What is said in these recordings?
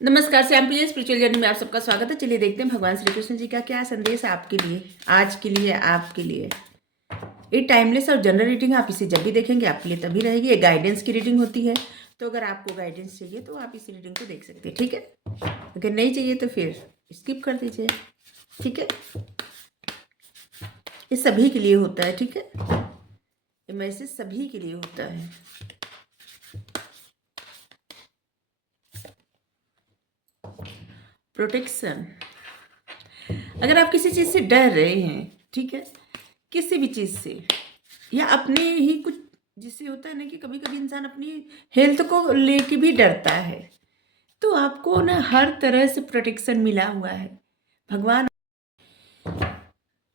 नमस्कार श्यामप्रिय spiritual journey में आप सबका स्वागत है। चलिए देखते हैं भगवान श्री कृष्ण जी का क्या संदेश है आपके लिए, आज के लिए, आपके लिए। ये टाइमलेस और जनरल रीडिंग आप इसे जब भी देखेंगे आपके लिए तभी रहेगी। ये गाइडेंस की रीडिंग होती है, तो अगर आपको गाइडेंस चाहिए तो आप इस रीडिंग को देख सकते हैं, ठीक है। अगर नहीं चाहिए तो फिर स्किप कर दीजिए, ठीक है। ये सभी के लिए होता है, ठीक है। ये मैसेज सभी के लिए होता है। प्रोटेक्शन। अगर आप किसी चीज़ से डर रहे हैं, ठीक है, किसी भी चीज़ से, या अपने ही कुछ, जिससे होता है ना कि कभी कभी इंसान अपनी हेल्थ को लेके भी डरता है, तो आपको ना हर तरह से प्रोटेक्शन मिला हुआ है। भगवान,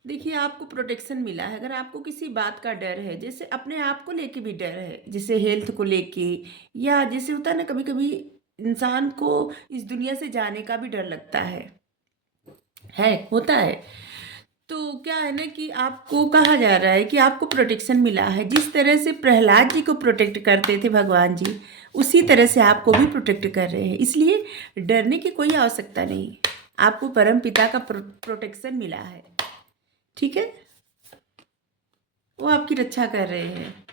देखिए आपको प्रोटेक्शन मिला है। अगर आपको किसी बात का डर है, जैसे अपने आप को लेके भी डर है, जैसे हेल्थ को लेके, या जैसे होता है ना कभी कभी इंसान को इस दुनिया से जाने का भी डर लगता है होता है। तो क्या है ना कि आपको कहा जा रहा है कि आपको प्रोटेक्शन मिला है। जिस तरह से प्रहलाद जी को प्रोटेक्ट करते थे भगवान जी, उसी तरह से आपको भी प्रोटेक्ट कर रहे हैं, इसलिए डरने की कोई आवश्यकता नहीं। आपको परम पिता का प्रोटेक्शन मिला है, ठीक है। वो आपकी रक्षा कर रहे हैं।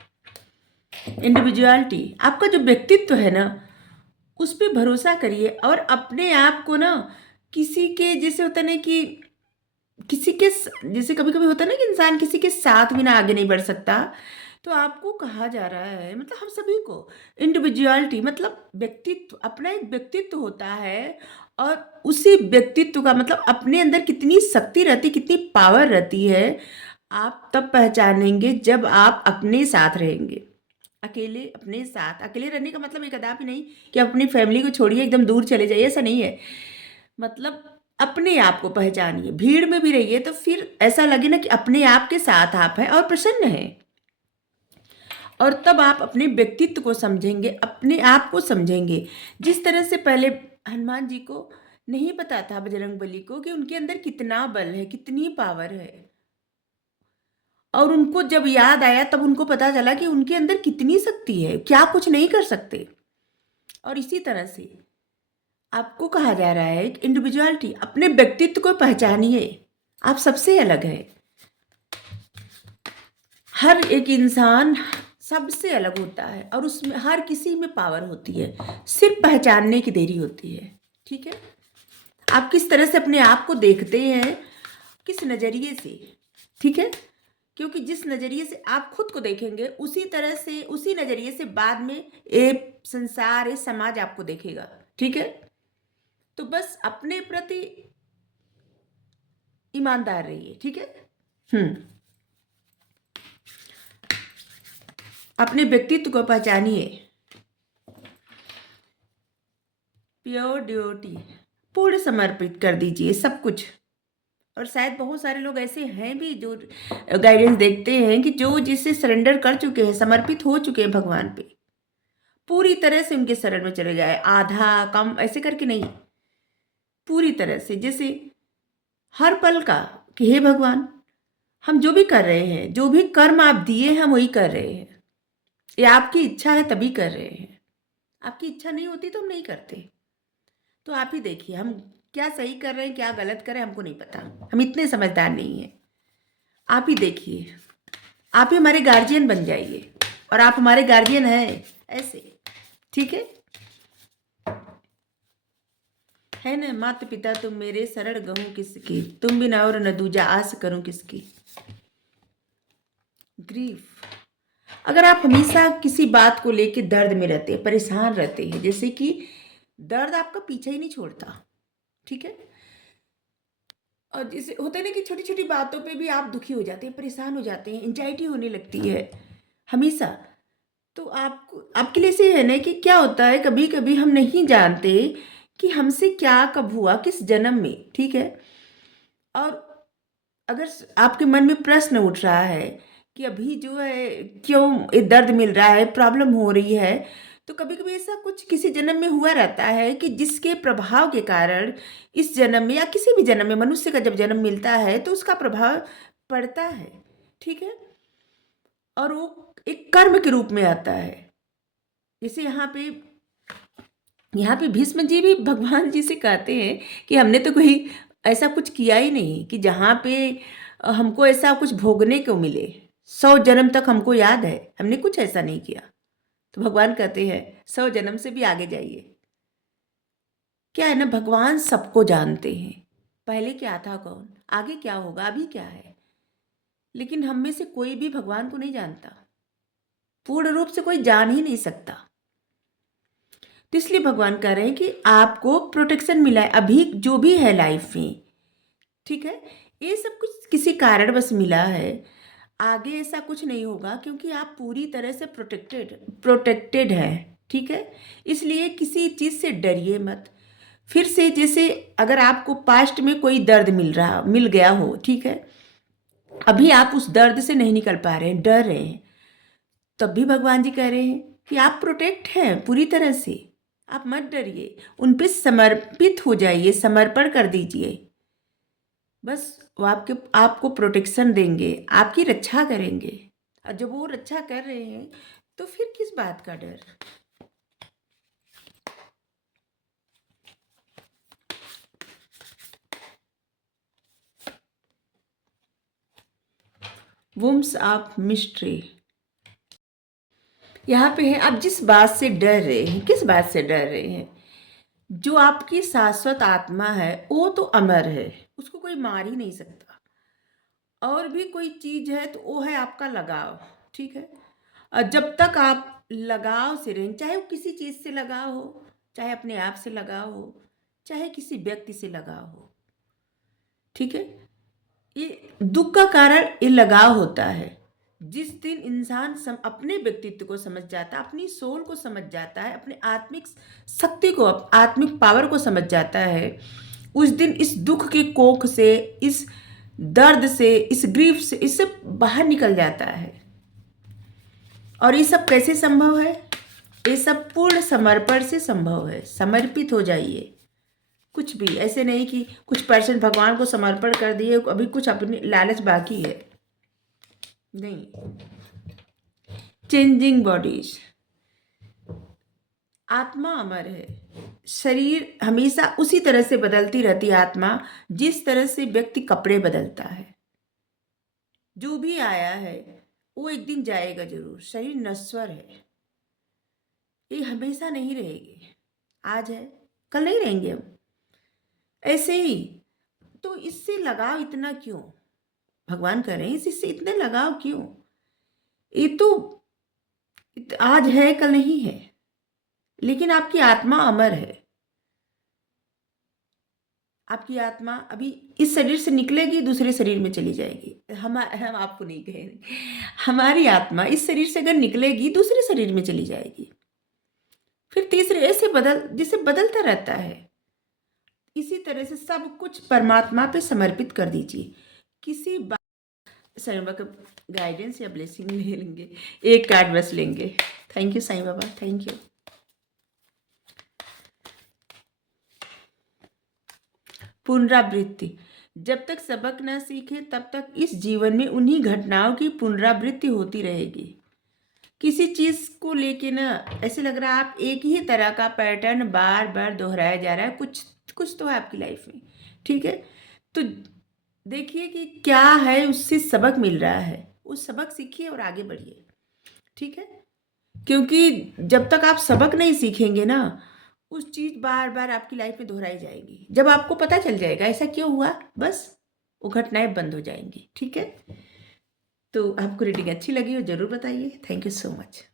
इंडिविजुअलिटी, आपका जो व्यक्तित्व है ना, उस पर भरोसा करिए और अपने आप को ना किसी के, जैसे होता ना कि किसी के जैसे कभी कभी होता है ना कि इंसान किसी के साथ बिना आगे नहीं बढ़ सकता, तो आपको कहा जा रहा है, मतलब हम सभी को इंडिविजुअलिटी, मतलब व्यक्तित्व, अपना एक व्यक्तित्व होता है। और उसी व्यक्तित्व का मतलब अपने अंदर कितनी शक्ति रहती, कितनी पावर रहती है, आप तब पहचानेंगे जब आप अपने साथ रहेंगे। अकेले, अपने साथ अकेले रहने का मतलब ये कदापि नहीं कि आप अपनी फैमिली को छोड़िए एकदम दूर चले जाइए, ऐसा नहीं है। मतलब अपने आप को पहचानिए। भीड़ में भी रहिए तो फिर ऐसा लगे ना कि अपने आप के साथ आप हैं और प्रसन्न हैं, और तब आप अपने व्यक्तित्व को समझेंगे, अपने आप को समझेंगे। जिस तरह से पहले हनुमान जी को नहीं पता था, बजरंगबली को, कि उनके अंदर कितना बल है, कितनी पावर है, और उनको जब याद आया तब उनको पता चला कि उनके अंदर कितनी शक्ति है, क्या कुछ नहीं कर सकते। और इसी तरह से आपको कहा जा रहा है कि इंडिविजुअलिटी, अपने व्यक्तित्व को पहचानिए। आप सबसे अलग है। हर एक इंसान सबसे अलग होता है और उसमें हर किसी में पावर होती है, सिर्फ पहचानने की देरी होती है, ठीक है। आप किस तरह से अपने आप को देखते हैं, किस नज़रिए से, ठीक है। क्योंकि जिस नज़रिए से आप खुद को देखेंगे, उसी तरह से, उसी नज़रिए से बाद में ये संसार, ये समाज आपको देखेगा, ठीक है। तो बस अपने प्रति ईमानदार रहिए, ठीक है। अपने व्यक्तित्व को पहचानिए। प्योर ड्यूटी, पूर्ण समर्पित कर दीजिए सब कुछ। और शायद बहुत सारे लोग ऐसे हैं भी जो गाइडेंस देखते हैं कि जो जिसे सरेंडर कर चुके हैं, समर्पित हो चुके हैं भगवान पे, पूरी तरह से उनके शरण में चले जाए, आधा कम ऐसे करके नहीं, पूरी तरह से। जैसे हर पल का कि हे भगवान, हम जो भी कर रहे हैं, जो भी कर्म आप दिए हैं, हम वही कर रहे हैं। ये आपकी इच्छा है तभी कर रहे हैं, आपकी इच्छा नहीं होती तो हम नहीं करते। तो आप ही देखिए हम क्या सही कर रहे हैं, क्या गलत कर रहे हैं, हमको नहीं पता, हम इतने समझदार नहीं हैं। आप ही देखिए, आप ही हमारे गार्जियन बन जाइए, और आप हमारे गार्जियन हैं ऐसे, ठीक है ना। माता पिता तुम मेरे, शरण गहूँ किसकी, तुम बिना और न दूजा आस करूं किसकी। ग्रीफ, अगर आप हमेशा किसी बात को लेके दर्द में रहते हैं, परेशान रहते हैं, जैसे कि दर्द आपका पीछा ही नहीं छोड़ता, ठीक है। और जैसे होता है ना कि छोटी छोटी बातों पे भी आप दुखी हो जाते हैं, परेशान हो जाते हैं, एंजाइटी होने लगती है हमेशा। तो आपको, आपके लिए से है ना कि क्या होता है, कभी कभी हम नहीं जानते कि हमसे क्या कब हुआ, किस जन्म में, ठीक है। और अगर आपके मन में प्रश्न उठ रहा है कि अभी जो है क्यों ये दर्द मिल रहा है, प्रॉब्लम हो रही है, तो कभी कभी ऐसा कुछ किसी जन्म में हुआ रहता है कि जिसके प्रभाव के कारण इस जन्म में या किसी भी जन्म में, मनुष्य का जब जन्म मिलता है तो उसका प्रभाव पड़ता है, ठीक है। और वो एक कर्म के रूप में आता है। जैसे यहाँ पे यहाँ पे भीष्म जी भी भगवान जी से कहते हैं कि हमने तो कोई ऐसा कुछ किया ही नहीं कि जहाँ पे हमको ऐसा कुछ भोगने को मिले। 100 जन्म तक हमको याद है, हमने कुछ ऐसा नहीं किया। तो भगवान कहते हैं 100 जन्म से भी आगे जाइए। क्या है ना, भगवान सबको जानते हैं, पहले क्या था कौन, आगे क्या होगा, अभी क्या है। लेकिन हम में से कोई भी भगवान को नहीं जानता, पूर्ण रूप से कोई जान ही नहीं सकता। तो इसलिए भगवान कह रहे हैं कि आपको प्रोटेक्शन मिला है अभी जो भी है लाइफ में, ठीक है। ये सब कुछ किसी कारण बस मिला है, आगे ऐसा कुछ नहीं होगा, क्योंकि आप पूरी तरह से प्रोटेक्टेड है, ठीक है। इसलिए किसी चीज़ से डरिए मत। फिर से जैसे अगर आपको पास्ट में कोई दर्द मिल गया हो, ठीक है, अभी आप उस दर्द से नहीं निकल पा रहे हैं, डर रहे हैं, तब भी भगवान जी कह रहे हैं कि आप प्रोटेक्ट हैं पूरी तरह से, आप मत डरिए, उन पे समर्पित हो जाइए, समर्पण कर दीजिए। बस वो आपको प्रोटेक्शन देंगे, आपकी रक्षा करेंगे। और जब वो रक्षा कर रहे हैं तो फिर किस बात का डर। वुम्स ऑफ मिस्ट्री यहाँ पे है। आप जिस बात से डर रहे हैं, किस बात से डर रहे हैं, जो आपकी शाश्वत आत्मा है वो तो अमर है, उसको कोई मार ही नहीं सकता। और भी कोई चीज है तो वो है आपका लगाव, ठीक है। और जब तक आप लगाव से रहें, चाहे वो किसी चीज से लगाव हो, चाहे अपने आप से लगाव हो, चाहे किसी व्यक्ति से लगाव हो, ठीक है। ये दुख का कारण ये लगाव होता है। जिस दिन इंसान अपने व्यक्तित्व को समझ जाता है, अपनी सोल को समझ जाता है, अपने आत्मिक शक्ति को, आत्मिक पावर को समझ जाता है, उस दिन इस दुख के कोख से, इस दर्द से, इस ग्रीफ से, इससे बाहर निकल जाता है। और ये सब कैसे संभव है? ये सब पूर्ण समर्पण से संभव है। समर्पित हो जाइए। कुछ भी ऐसे नहीं कि कुछ परसेंट भगवान को समर्पण कर दिए, अभी कुछ अपनी लालच बाकी है, नहीं। चेंजिंग बॉडीज, आत्मा अमर है, शरीर हमेशा उसी तरह से बदलती रहती है आत्मा, जिस तरह से व्यक्ति कपड़े बदलता है। जो भी आया है वो एक दिन जाएगा जरूर। शरीर नश्वर है, ये हमेशा नहीं रहेगी। आज है, कल नहीं रहेंगे हम, ऐसे ही। तो इससे लगाव इतना क्यों? भगवान कह रहे हैं इससे इतने लगाव क्यों? ये तो आज है, कल नहीं है, लेकिन आपकी आत्मा अमर है। आपकी आत्मा अभी इस शरीर से निकलेगी, दूसरे शरीर में चली जाएगी। हम आपको नहीं कह रहे, हमारी आत्मा इस शरीर से अगर निकलेगी, दूसरे शरीर में चली जाएगी, फिर तीसरे, ऐसे जिसे बदलता रहता है। इसी तरह से सब कुछ परमात्मा पे समर्पित कर दीजिए। किसी साईं बाबा का गाइडेंस या ब्लेसिंग ले लेंगे, एक कार्ड बस लेंगे। Thank you Sai Baba, thank you. पुनरावृत्ति, जब तक सबक न सीखे तब तक इस जीवन में उन्हीं घटनाओं की पुनरावृत्ति होती रहेगी। किसी चीज को लेके ना ऐसे लग रहा है आप एक ही तरह का पैटर्न बार बार दोहराया जा रहा है, कुछ कुछ तो है आपकी लाइफ में, ठीक है। तो देखिए कि क्या है, उससे सबक मिल रहा है, उस सबक सीखिए और आगे बढ़िए, ठीक है। क्योंकि जब तक आप सबक नहीं सीखेंगे ना, उस चीज बार बार आपकी लाइफ में दोहराई जाएगी। जब आपको पता चल जाएगा ऐसा क्यों हुआ, बस वो घटनाएं बंद हो जाएंगी, ठीक है। तो आपको रीडिंग अच्छी लगी हो जरूर बताइए। Thank you so much.